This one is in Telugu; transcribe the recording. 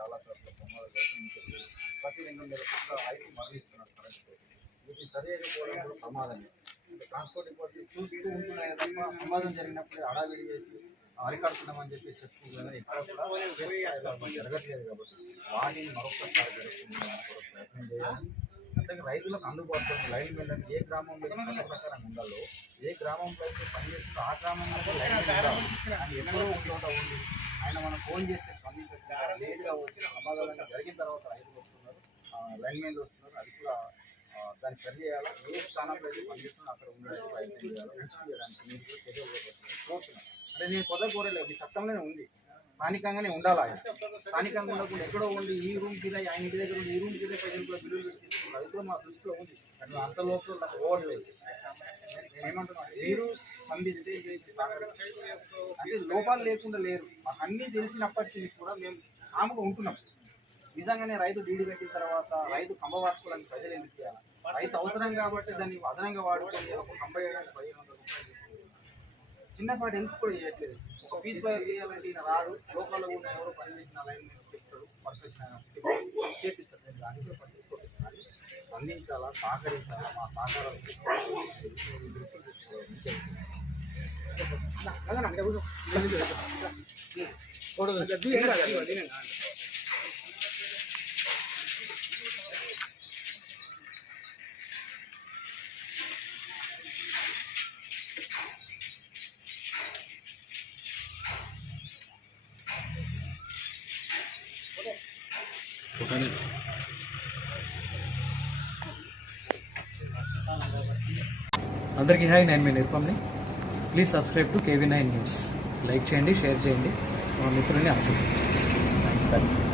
చాలా చోట్ల ప్రమాదాలు జరుగుతుంది. ప్రతి 2 నెలలకు 5 మరణిస్తున్నారు కరెంట్. ఇది సరిపోవడం కూడా ప్రమాదమే. ట్రాన్స్పోర్ట్ డిపార్ట్మెంట్ చూస్తూ ఉంటున్నాయి తప్ప ప్రమాదం జరిగినప్పుడు హడావిడి చేసి అరికడుతున్నామని చెప్పి చెప్పుకుంటున్నా ఎక్కడ కూడా జరగట్లేదు. కాబట్టి వాటిని మరొకసారి జరుగుతుందని కూడా ప్రయత్నం చేయాలి. అంటే రైతులకు అందుబాటులో లైన్ మెన్ ఏ గ్రామంలో ప్రకారం ఉండాలో, ఏ గ్రామంలో అయితే పనిచేస్తుందో ఆ గ్రామంలో లైన్ మెన్ ఆయన ఎక్కడో చోట ఉంది. ఆయన మనం ఫోన్ చేస్తే స్పందించకుండా లేట్గా వచ్చి ప్రమాదాలు జరిగిన తర్వాత రైతులు వస్తున్నారు, లైన్ మెన్లు వస్తున్నారు. అది కూడా దాన్ని సరి చేయాలి. ఏ స్థానంలో అయితే పనిచేస్తున్నా అక్కడ ఉండడానికి ప్రయత్నం చేయాలి. ఉంచుకోవడానికి మీరు కూడా చర్యలు కోరుతున్నాను. అంటే నేను కొద్దిగా కోరలేదు, మీ చట్టంలోనే ఉంది. స్థానికంగానే ఉండాలి. ఆయన స్థానికంగా ఉండకుండా ఎక్కడో ఉండి ఈ రూమ్ కింద ఆయన ఇంటి దగ్గర ఉండి ఈ రూమ్ కింద ప్రజలు కూడా బిల్లులు పెట్టి తీసుకున్నారు. అది కూడా మా దృష్టిలో ఉంది. కానీ అంత లోపల నాకు ఓడలేదు. నేను ఏమంటున్నాను, మీరు స్పందిస్తే అంటే లోపాలు లేకుండా లేరు. మాకు అన్నీ తెలిసినప్పటికీ కూడా మేము ఆమెకు ఉంటున్నాం. నిజంగానే రైతు డీడీ పెట్టిన తర్వాత రైతు కంబ వార్చుకోవడానికి ప్రజలు ఎందుకు చేయాలి? రైతు అవసరం కాబట్టి దాన్ని అదనంగా వాడుకొని ఒక కంబ వేయడానికి 1500 రూపాయలు చిన్నపాటి ఎందుకు కూడా చేయట్లేదు. ఒక పీస్ వైర్ చేయాలంటే ఈయన రాడు, లోకల్లో ఉన్న ఎవరో పనిచేసిన లైన్ చెప్తాడు, పర్ఫెక్షన్ చేపిస్తాడు. నేను దాన్ని కూడా పట్టించుకోవాలి. స్పందించాలా, సహకరించాలా, మా సహకారం అందరికీ హాయ్, నేను మీ నిర్పమ్ని. Please subscribe to KV9 news. Like చేయండి, షేర్ చేయండి, మా మిత్రుల్ని ఆశించండి.